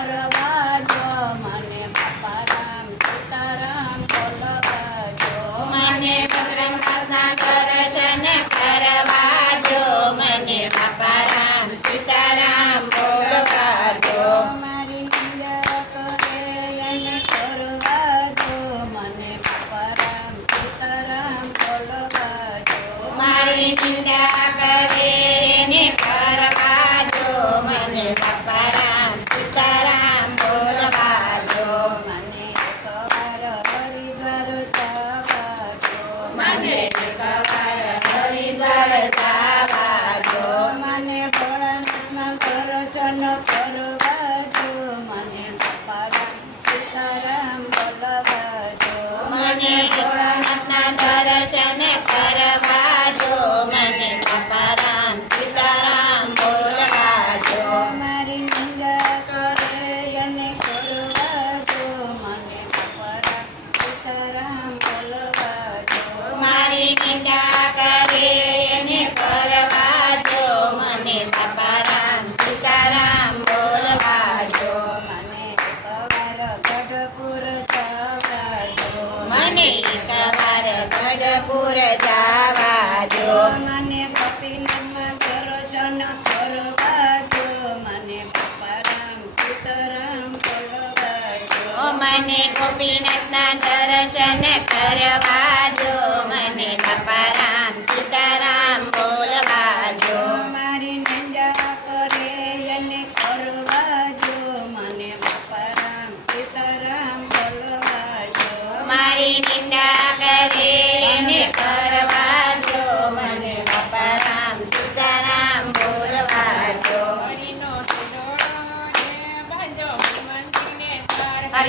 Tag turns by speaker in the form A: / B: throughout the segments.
A: મને બાપા રામ સીતારામ બોલવા જો
B: મને
A: મને એકવાર હરિદ્વાર જવા જો
B: મને ભોળાનાથના દર્શન કરવા દો. મને બાપા સીતારામ બોલવા દો.
A: મને મને
B: એકવાર ગઢપુર જવા
A: જો
B: મને ગોપીનાથના દર્શન કરવા જો મને બાપા રામ સીતારામ દો.
A: ઓ મને ગોપીનાથના દર્શન કરવા જો મને બાપા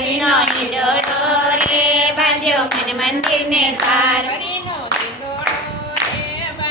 A: હરિનો હિંડોળો રે બાંધ્યો મને મંદિરને દ્વાર